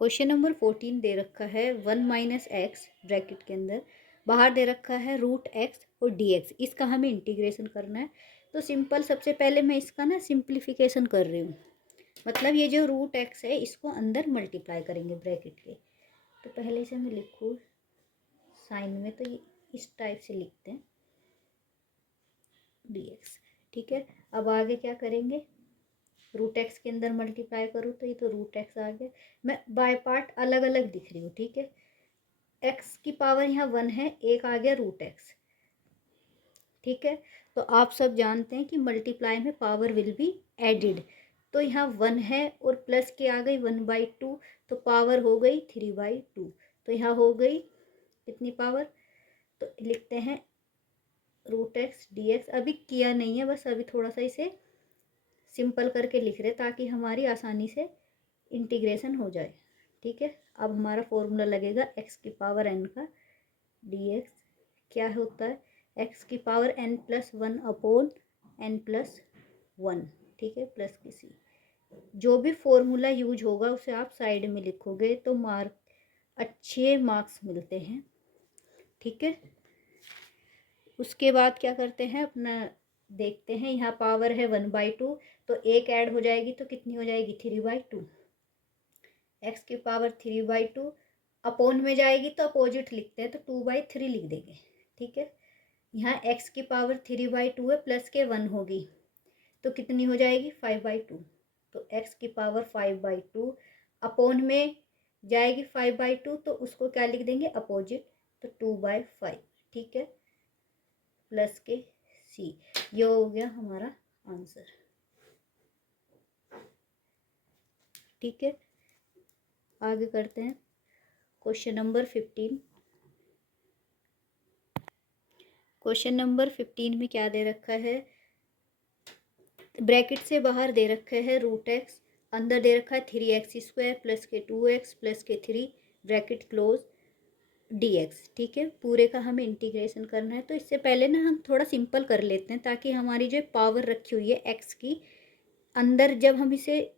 Question number 14 दे रखा है 1 minus x bracket के अंदर, बाहर दे रखा है रूट एक्स और डी एक्स। इसका हमें इंटीग्रेशन करना है। तो सिंपल, सबसे पहले मैं इसका ना सिंप्लीफिकेशन कर रही हूँ। मतलब ये जो रूट एक्स है इसको अंदर मल्टीप्लाई करेंगे ब्रैकेट के। तो पहले से मैं लिखूँ साइन में, तो ये इस टाइप से लिखते हैं डी एक्स। ठीक है, अब आगे क्या करेंगे, रूट एक्स के अंदर मल्टीप्लाई करूँ तो ये तो रूट एक्स आ गया। मैं बाय पार्ट अलग अलग दिख रही हूँ। ठीक है, एक्स की पावर यहाँ 1 है, एक आ गया रूट एक्स। ठीक है, तो आप सब जानते हैं कि मल्टीप्लाई में पावर विल बी एडिड। तो यहाँ 1 है और प्लस के आ गई 1/2, तो पावर हो गई 3/2। तो यहाँ हो गई कितनी पावर, तो लिखते हैं रूट एक्स डी एक्स। अभी किया नहीं है, बस अभी थोड़ा सा इसे सिंपल करके लिख रहे ताकि हमारी आसानी से इंटीग्रेशन हो जाए। ठीक है, अब हमारा फॉर्मूला लगेगा एक्स की पावर एन का डी एक्स क्या होता है, एक्स की power N plus 1 upon N plus 1। ठीक है, प्लस की सी। जो भी फॉर्मूला यूज होगा उसे आप साइड में लिखोगे तो अच्छे मार्क्स मिलते हैं। ठीक है, उसके बाद क्या करते हैं अपना देखते हैं। यहाँ पावर है 1/2, तो एक ऐड हो जाएगी तो कितनी हो जाएगी 3/2। एक्स की पावर 3/2 अपॉन में जाएगी तो अपोजिट लिखते हैं, तो 2/3 लिख देंगे। ठीक है, यहाँ एक्स की पावर 3/2 है, प्लस के 1 होगी तो कितनी हो जाएगी 5/2। तो एक्स की पावर 5/2 अपॉन में जाएगी 5/2, तो उसको क्या लिख देंगे अपोजिट, तो 2/5। ठीक है, प्लस के सी। ये हो गया हमारा आंसर। ठीक है, आगे करते हैं क्वेश्चन नंबर 15। क्वेश्चन नंबर 15 में क्या दे रखा है, ब्रैकेट से बाहर दे रखा है रूट एक्स, अंदर दे रखा है 3x² प्लस के 2x प्लस के 3 ब्रैकेट क्लोज डी एक्स। ठीक है, पूरे का हमें इंटीग्रेशन करना है। तो इससे पहले ना हम थोड़ा सिंपल कर लेते हैं ताकि हमारी जो पावर रखी हुई है एक्स की, अंदर जब हम इसे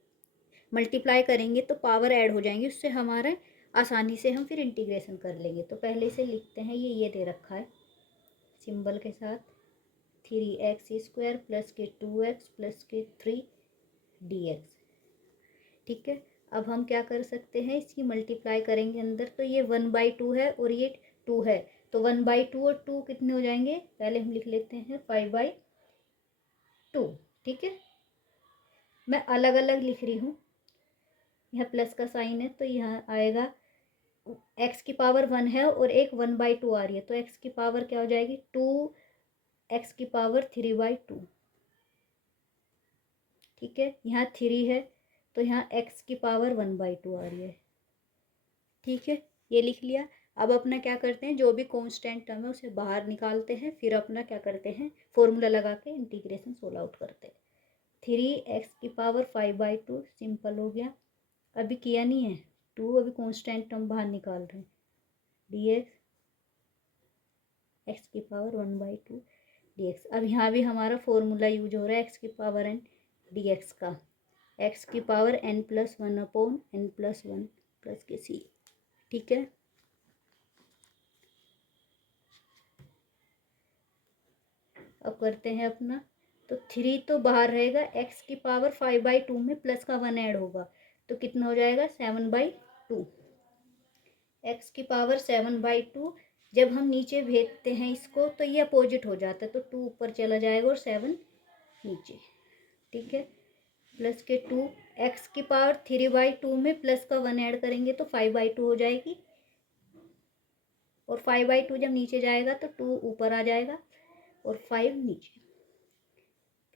मल्टीप्लाई करेंगे तो पावर ऐड हो जाएंगी, उससे हमारा आसानी से हम फिर इंटीग्रेशन कर लेंगे। तो पहले से लिखते हैं, ये दे रखा है सिंबल के साथ 3x² प्लस के 2x प्लस के 3 dx। ठीक है, अब हम क्या कर सकते हैं, इसकी मल्टीप्लाई करेंगे अंदर, तो ये 1/2 है और ये 2 है, तो 1/2 और 2 कितने हो जाएंगे, पहले हम लिख लेते हैं 5/2। ठीक है, मैं अलग अलग लिख रही हूँ, यहाँ प्लस का साइन है तो यहाँ आएगा एक्स की पावर 1 है और एक 1/2 आ रही है, तो एक्स की पावर क्या हो जाएगी 2 एक्स की पावर 3/2। ठीक है, यहाँ 3 है तो यहाँ एक्स की पावर 1/2 आ रही है। ठीक है, ये लिख लिया। अब अपना क्या करते हैं, जो भी कांस्टेंट टर्म है उसे बाहर निकालते हैं, फिर अपना क्या करते हैं फॉर्मूला लगा के इंटीग्रेशन सोल्व आउट करते हैं। 3x की पावर 5/2 सिंपल हो गया। अभी किया नहीं है 2, अभी कांस्टेंट टर्म बाहर निकाल रहे हैं, dx एक्स की पावर 1/2 dx। अब यहाँ भी हमारा फॉर्मूला यूज हो रहा है एक्स की पावर n dx का, एक्स की power n plus 1 upon n plus 1 plus के सी। ठीक है, अब करते हैं अपना, तो 3 तो बाहर रहेगा, एक्स की पावर 5/2 में प्लस का 1 ऐड होगा तो कितना हो जाएगा 7/2। एक्स की पावर 7/2 जब हम नीचे भेजते हैं इसको तो ये अपोजिट हो जाता है, तो 2 ऊपर चला जाएगा और 7 नीचे। ठीक है, प्लस के 2, एक्स की पावर 3/2 में प्लस का 1 ऐड करेंगे तो 5/2 हो जाएगी, और 5/2 जब नीचे जाएगा तो 2 ऊपर आ जाएगा और 5 नीचे,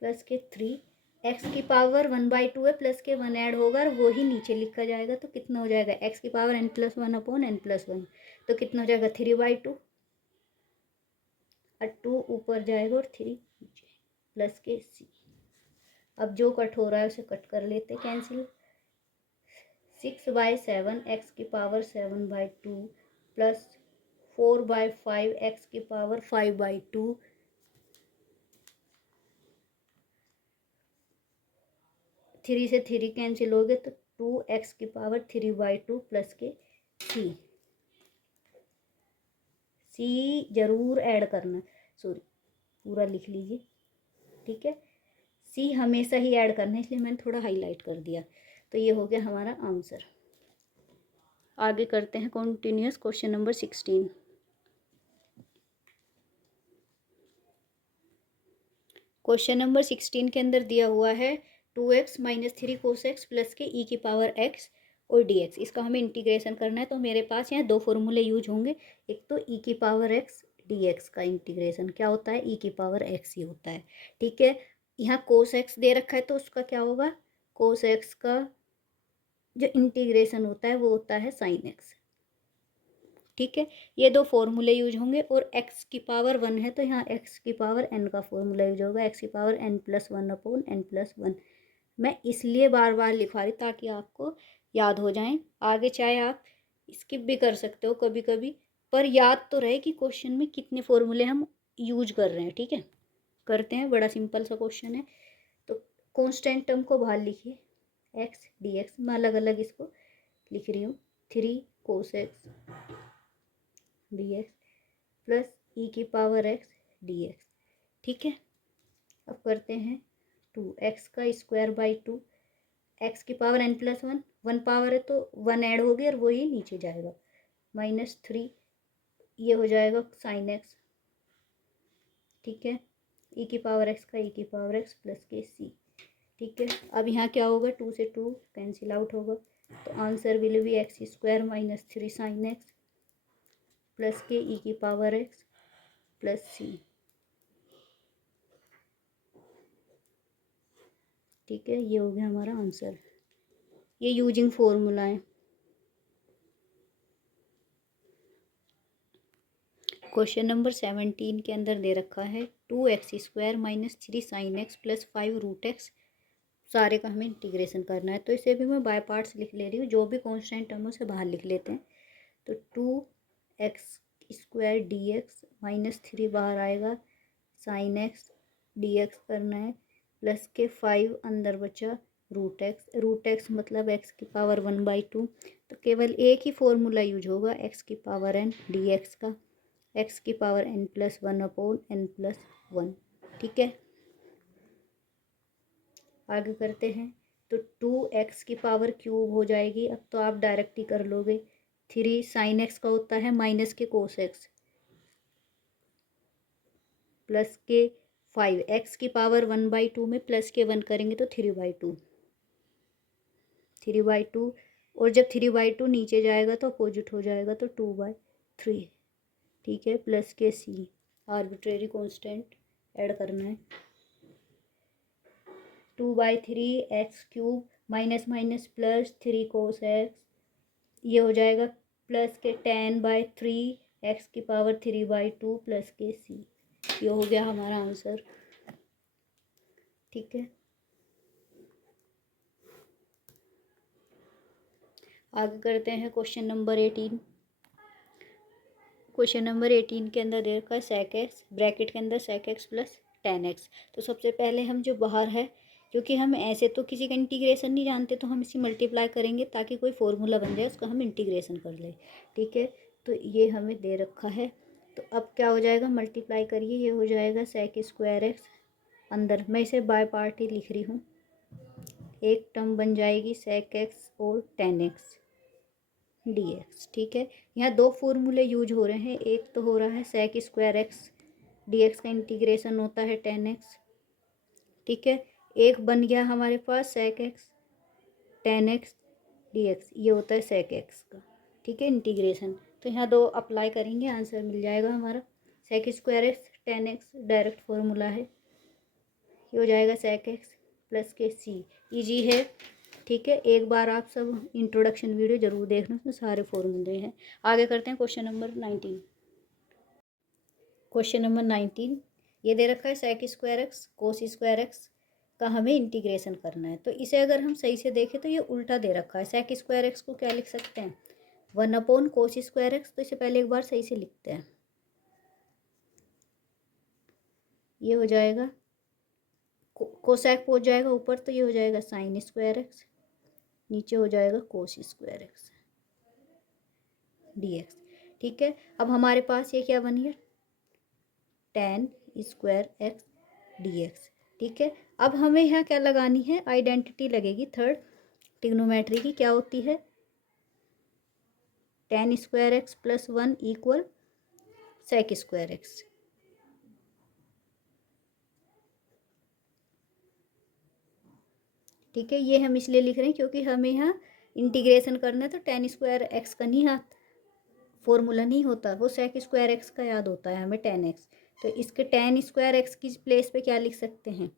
प्लस के 3 एक्स की पावर 1/2 है, प्लस के 1 ऐड होगा और वो ही नीचे लिखा जाएगा, तो कितना हो जाएगा एक्स की power n plus 1 upon n plus 1, तो कितना हो जाएगा 3/2 और 2 ऊपर जाएगा और 3 नीचे, प्लस के सी। अब जो कट हो रहा है उसे कट कर लेते हैं कैंसिल। 6/7 एक्स की पावर 7/2 प्लस 4/5 एक्स की पावर 5/2, 3 से 3 कैंसिल हो गए तो 2x की पावर 3/2 प्लस के सी जरूर ऐड करना, सॉरी पूरा लिख लीजिए, ठीक है। सी हमेशा ही ऐड करना है, इसलिए मैंने थोड़ा हाईलाइट कर दिया। तो ये हो गया हमारा आंसर। आगे करते हैं continuous question number 16। Question number 16 के अंदर दिया हुआ है 2x minus 3 cos x plus के ई की पावर x और dx। इसका हमें इंटीग्रेशन करना है। तो मेरे पास यहाँ दो फॉर्मूले यूज होंगे। एक तो ई की पावर x dx का इंटीग्रेशन क्या होता है, ई की पावर x ही होता है, ठीक है। यहाँ कोस एक्स दे रखा है तो उसका क्या होगा, कोस एक्स का जो इंटीग्रेशन होता है वो होता है साइन एक्स, ठीक है। ये दो फॉर्मूले यूज होंगे। और x की पावर 1 है तो यहाँ x की पावर n का फॉर्मूला यूज होगा, x की पावर n+1/n+1। मैं इसलिए बार बार लिखवा रही ताकि आपको याद हो जाए। आगे चाहे आप स्किप भी कर सकते हो कभी कभी, पर याद तो रहे कि क्वेश्चन में कितने फॉर्मूले हम यूज कर रहे हैं, ठीक है। करते हैं, बड़ा सिंपल सा क्वेश्चन है। तो कॉन्स्टेंट टर्म को बाहर लिखिए, x dx। मैं अलग अलग इसको लिख रही हूँ, 3 cos x dx प्लस ई की पावर x dx, ठीक है। अब करते हैं 2x² 2, x की पावर n+1, 1 पावर है तो 1 ऐड हो गया और वो ही नीचे जाएगा, -3 ये हो जाएगा साइन एक्स, ठीक है। ई की पावर x का ई की पावर x प्लस के सी, ठीक है। अब यहाँ क्या होगा, 2 से 2 कैंसिल आउट होगा, तो answer will be x² - 3 sine X plus के ई की पावर x प्लस सी, ठीक है। ये हो गया हमारा आंसर। ये यूजिंग फॉर्मूला है। क्वेश्चन नंबर 17 के अंदर दे रखा है 2x² - 3 sine X plus 5 root X. सारे का हमें इंटीग्रेशन करना है। तो इसे भी मैं बाय पार्ट्स लिख ले रही हूँ, जो भी कॉन्स्टेंट टर्म उसे बाहर लिख लेते हैं। तो 2x² dx -3 बाहर आएगा, साइन एक्स dx करना है, प्लस के 5 अंदर बचा रूट एक्स मतलब x की पावर 1/2। तो केवल एक ही फॉर्मूला यूज होगा, x की पावर n dx का, x की पावर n+1/n+1, ठीक है। आगे करते हैं। तो 2x की पावर क्यूब हो जाएगी। अब तो आप डायरेक्ट ही कर लोगे। 3 साइन एक्स का होता है माइनस के कोस एक्स प्लस के 5, एक्स की पावर 1/2 में प्लस के 1 करेंगे तो 3/2 और जब 3/2 नीचे जाएगा तो अपोजिट हो जाएगा, तो 2/3, ठीक है। प्लस के सी, आर्बिट्रेरी कांस्टेंट ऐड करना है। 2/3 x³ minus minus plus 3 cos x, ये हो जाएगा प्लस के 10/3 एक्स की पावर 3/2 प्लस के सी। ये हो गया हमारा आंसर, ठीक है। आगे करते हैं क्वेश्चन नंबर 18। क्वेश्चन नंबर 18 के अंदर दे रखा है sec x ब्रैकेट के अंदर sec x plus tan x। तो सबसे पहले हम जो बाहर है, क्योंकि हम ऐसे तो किसी का इंटीग्रेशन नहीं जानते, तो हम इसी मल्टीप्लाई करेंगे ताकि कोई फॉर्मूला बन जाए, उसका हम इंटीग्रेशन कर ले, ठीक है। तो ये हमें दे रखा है। तो अब क्या हो जाएगा, मल्टीप्लाई करिए, ये हो जाएगा sec² x अंदर। मैं इसे बाय पार्ट ही लिख रही हूँ। एक टर्म बन जाएगी sec x और tan x dx, ठीक है। यहाँ दो फॉर्मूले यूज हो रहे हैं। एक तो हो रहा है sec² x dx का इंटीग्रेशन होता है tan x, ठीक है। एक बन गया हमारे पास sec x tan x dx, ये होता है sec x का, ठीक है, इंटीग्रेशन। तो यहाँ दो अप्लाई करेंगे, आंसर मिल जाएगा हमारा। sec² x tan x direct formula है, ये हो जाएगा sec x प्लस के सी। ईजी है, ठीक है। एक बार आप सब इंट्रोडक्शन वीडियो जरूर देखना, उसमें सारे फॉर्मूले हैं। आगे करते हैं क्वेश्चन नंबर 19। क्वेश्चन नंबर 19 ये दे रखा है sec² x cos² x का हमें इंटीग्रेशन करना है। तो इसे अगर हम सही से देखें तो ये उल्टा दे रखा है। sec² x को क्या लिख सकते हैं, 1/cos² x। तो इसे पहले एक बार सही से लिखते हैं, ये हो जाएगा कोसेक पहुंच जाएगा ऊपर, तो ये हो जाएगा sin² x नीचे हो जाएगा cos square X D X. ठीक है, अब हमारे पास ये क्या बन गया, ten square X D X. ठीक है, अब हमें यहाँ क्या लगानी है, आइडेंटिटी लगेगी थर्ड ट्रिग्नोमेट्री की, क्या होती है, tan square X plus one equal sec square X. ठीक है, ये हम इसलिए लिख रहे हैं क्योंकि हमें यहाँ इंटीग्रेशन करना है, तो टेन स्क्वायर एक्स का नहीं हाथ फॉर्मूला नहीं होता, वो सेक स्क्वायर एक्स का याद होता है हमें, टेन एक्स। तो इसके टेन स्क्वायर एक्स की प्लेस पे क्या लिख सकते हैं,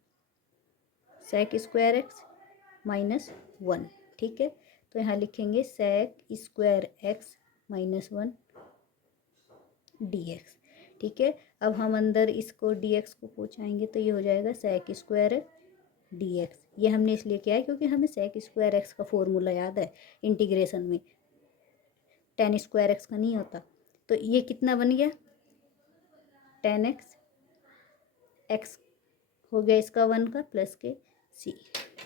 sec square X minus one. ठीक है, तो यहाँ लिखेंगे sec square X minus one D X. ठीक है, अब हम अंदर इसको डी एक्स को पहुँचाएंगे तो ये हो जाएगा सेक स्क्वायर डी एक्स। ये हमने इसलिए किया है क्योंकि हमें सेक स्क्वायर एक्स का फॉर्मूला याद है इंटीग्रेशन में, टेन स्क्वायर एक्स का नहीं होता। तो ये कितना बन गया, टेन एक्स, एक्स हो गया इसका वन का प्लस के सी।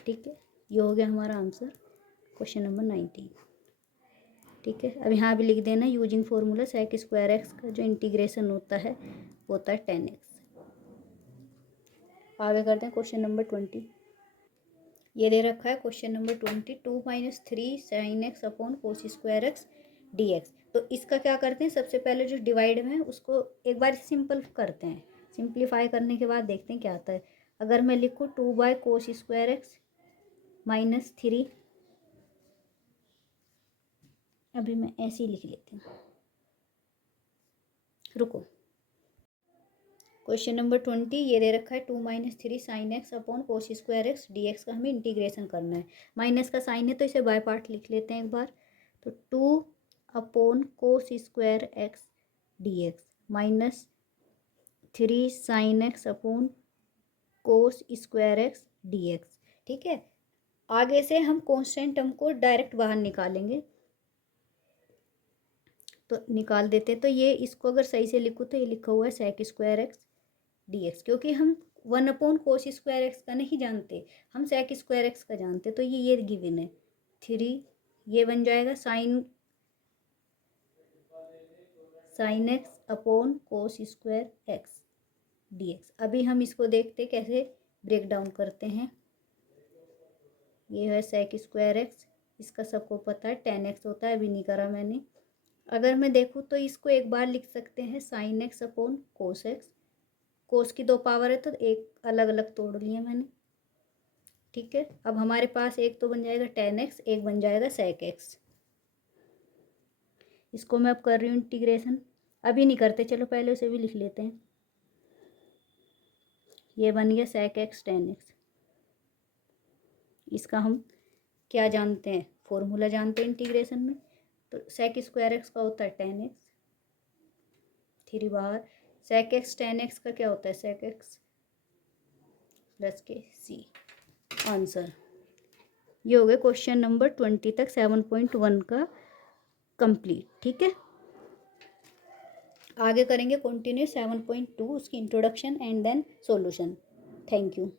ठीक है, ये हो गया हमारा आंसर क्वेश्चन नंबर 19। ठीक है, अब यहाँ भी लिख देना using formula sec square X का जो इंटीग्रेशन होता है वो होता है टेन एक्स। आगे करते हैं क्वेश्चन नंबर 20। ये दे रखा है question number 20, 2 - 3 sin x upon cos square X D x. तो इसका क्या करते हैं, सबसे पहले जो डिवाइड में है उसको एक बार सिंपल करते हैं, सिंप्लीफाई करने के बाद देखते हैं क्या आता है। अगर मैं लिखूँ 2/कोस स्क्वायर एक्स माइनस 3, अभी मैं ऐसे ही लिख लेती हूँ, रुको। क्वेश्चन नंबर 20 ये दे रखा है 2 - 3 sin x upon cos square X D x का हमें इंटीग्रेशन करना है। माइनस का साइन है तो इसे बाय पार्ट लिख लेते हैं एक बार। तो 2 upon cos square X D x minus 3 sin x upon cos square X D X. ठीक है, आगे से हम कॉन्स्टेंट टर्म को डायरेक्ट बाहर निकालेंगे, तो निकाल देते। तो ये इसको अगर सही से लिखूँ तो ये लिखा हुआ है sec square X D X, क्योंकि हम 1 अपॉन कोस स्क्वायर एक्स का नहीं जानते, हम सेक स्क्वायर एक्स का जानते। तो ये गिवन है 3, ये बन जाएगा sign x upon cos square X D x. अभी हम इसको देखते कैसे ब्रेक डाउन करते हैं। ये है सेक स्क्वायर एक्स, इसका सबको पता है टेन एक्स होता है, अभी नहीं करा मैंने। अगर मैं देखूँ तो इसको एक बार लिख सकते हैं sine x upon cos x, cos की 2 पावर है तो एक अलग अलग तोड़ लिए मैंने। ठीक है, अब हमारे पास एक तो बन जाएगा टेन एक्स, एक बन जाएगा सेक एक्स। इसको मैं अब कर रही हूँ इंटीग्रेशन, अभी नहीं करते, चलो पहले उसे भी लिख लेते हैं। ये बन गया सेक एक्स टेन एक्स। इसका हम क्या जानते हैं, फॉर्मूला जानते हैं इंटीग्रेशन में। तो सेक स्क्वायर एक्स का होता है टेन एक्स, 3 बार सेक एक्स टेन एक्स का क्या होता है सेक एक्स प्लस के सी। आंसर ये हो गया क्वेश्चन नंबर 20 तक 7.1 का कंप्लीट। ठीक है, आगे करेंगे कंटिन्यू 7.2 उसकी introduction and then solution. Thank you.